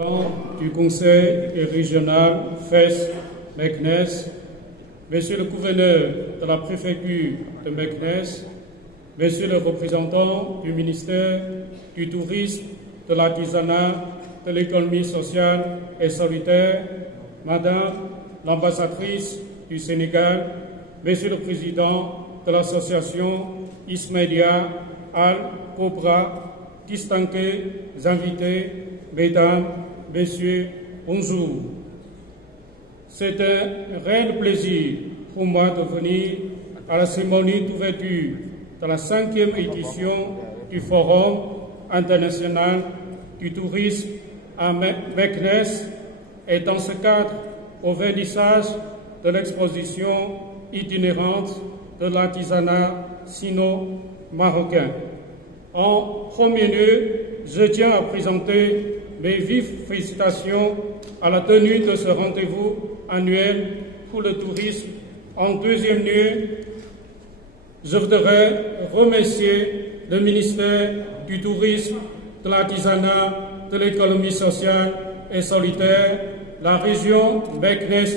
Du conseil régional Fès-Meknès, Monsieur le gouverneur de la préfecture de Meknès, Monsieur le représentant du ministère du tourisme, de l'artisanat, de l'économie sociale et solidaire, Madame l'ambassadrice du Sénégal, Monsieur le président de l'association Ismaïlia Al-Cobra, distingués invités, Mesdames, Messieurs, bonjour. C'est un réel plaisir pour moi de venir à la cérémonie d'ouverture de la 5e édition du Forum international du tourisme à Meknès et dans ce cadre au vernissage de l'exposition itinérante de l'artisanat sino-marocain. En premier lieu, je tiens à présenter mes vives félicitations à la tenue de ce rendez-vous annuel pour le tourisme. En deuxième lieu, je voudrais remercier le ministère du Tourisme, de l'Artisanat, de l'Économie sociale et solidaire, la région Meknès,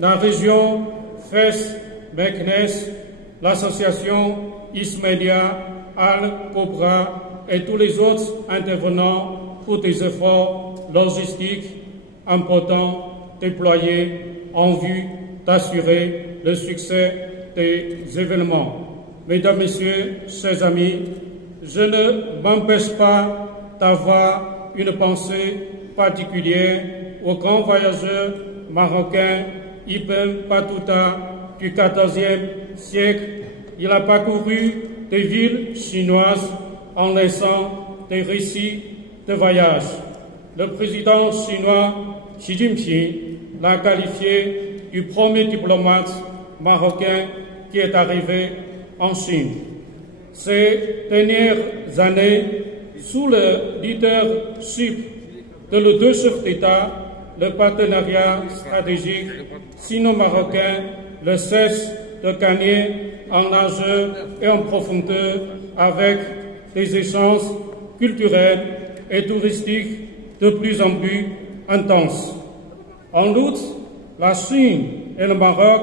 la région Fès-Meknès, l'association Ismaïlia Al-Cobra et tous les autres intervenants pour des efforts logistiques importants déployés en vue d'assurer le succès des événements. Mesdames, Messieurs, chers amis, je ne m'empêche pas d'avoir une pensée particulière aux grands voyageurs marocains Ibn Battuta du XIVe siècle. Il a parcouru des villes chinoises en laissant des récits de voyage. Le président chinois Xi Jinping l'a qualifié du premier diplomate marocain qui est arrivé en Chine. Ces dernières années, sous le leadership de nos deux chefs d'État, le partenariat stratégique sino-marocain ne cesse de gagner en largeur et en profondeur avec des échanges culturels et touristiques de plus en plus intenses. En outre, la Chine et le Maroc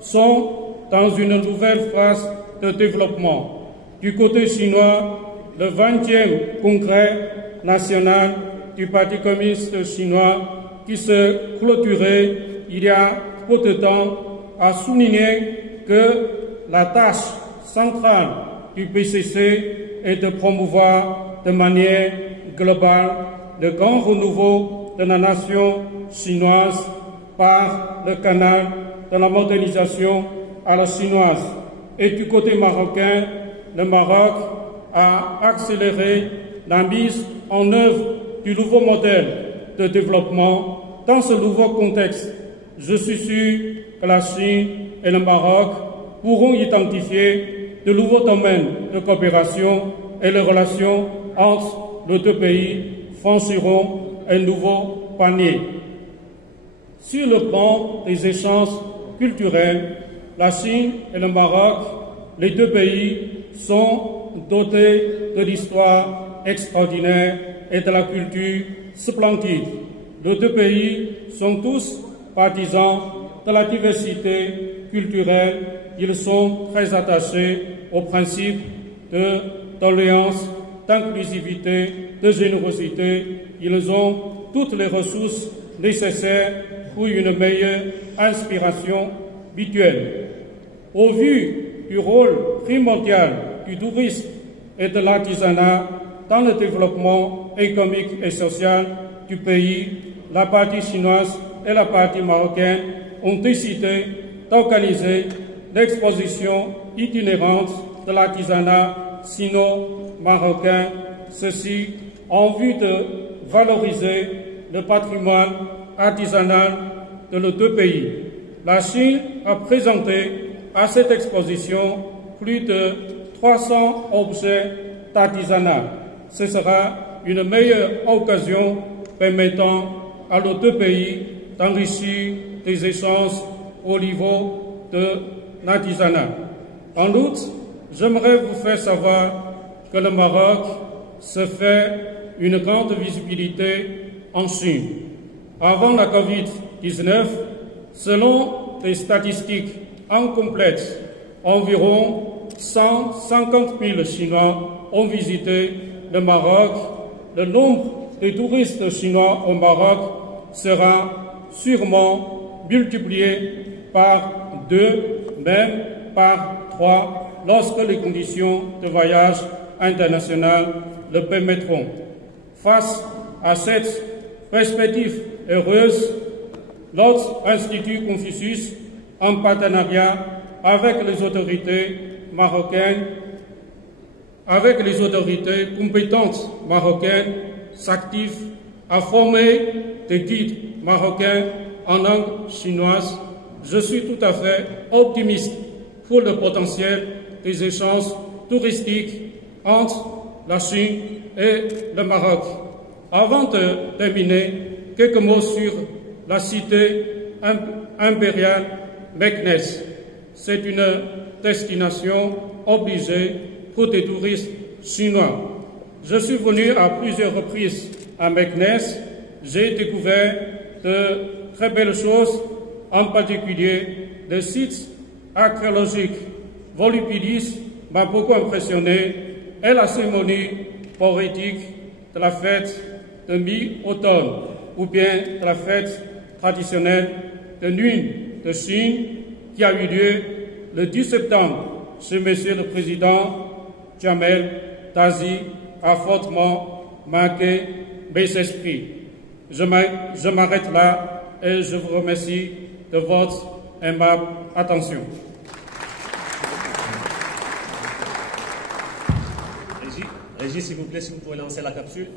sont dans une nouvelle phase de développement. Du côté chinois, le 20e congrès national du Parti communiste chinois, qui se clôturait il y a peu de temps, a souligné que la tâche centrale du PCC est de promouvoir de manière globale le grand renouveau de la nation chinoise par le canal de la modernisation à la chinoise. Et du côté marocain, le Maroc a accéléré la mise en œuvre du nouveau modèle de développement. Dans ce nouveau contexte, je suis sûr que la Chine et le Maroc pourront identifier de nouveaux domaines de coopération et les relations entre nos deux pays franchiront un nouveau palier. Sur le plan des échanges culturels, la Chine et le Maroc, les deux pays, sont dotés de l'histoire extraordinaire et de la culture splendide. Les deux pays sont tous partisans de la diversité culturelle. Ils sont très attachés au principe de tolérance, d'inclusivité, de générosité. Ils ont toutes les ressources nécessaires pour une meilleure inspiration mutuelle. Au vu du rôle primordial du tourisme et de l'artisanat dans le développement économique et social du pays, la partie chinoise et la partie marocaine ont décidé d'organiser l'exposition itinérante de l'artisanat sino-marocain, ceci en vue de valoriser le patrimoine artisanal de nos deux pays. La Chine a présenté à cette exposition plus de 300 objets d'artisanat. Ce sera une meilleure occasion permettant à nos deux pays d'enrichir des échanges au niveau de l'artisanat. En outre, j'aimerais vous faire savoir que le Maroc se fait une grande visibilité en Chine. Avant la COVID-19, selon des statistiques incomplètes, environ 150 000 Chinois ont visité le Maroc. Le nombre de touristes chinois au Maroc sera sûrement multiplié par 2, même par 3, lorsque les conditions de voyage international le permettront. Face à cette perspective heureuse, notre Institut Confucius, en partenariat avec les autorités marocaines, avec les autorités compétentes marocaines, s'active à former des guides marocains en langue chinoise. Je suis tout à fait optimiste pour le potentiel des échanges touristiques entre la Chine et le Maroc. Avant de terminer, quelques mots sur la cité impériale Meknès. C'est une destination obligée pour des touristes chinois. Je suis venu à plusieurs reprises à Meknès. J'ai découvert de très belles choses, en particulier des sites archéologiques. Volubilis m'a beaucoup impressionné et la cérémonie poétique de la fête de mi-automne ou bien de la fête traditionnelle de Nuit de Chine qui a eu lieu le 10 septembre chez Monsieur le Président Jamel Tazi a fortement marqué mes esprits. Je m'arrête là et je vous remercie de votre aimable attention. Régie, s'il vous plaît, si vous pouvez lancer la capsule.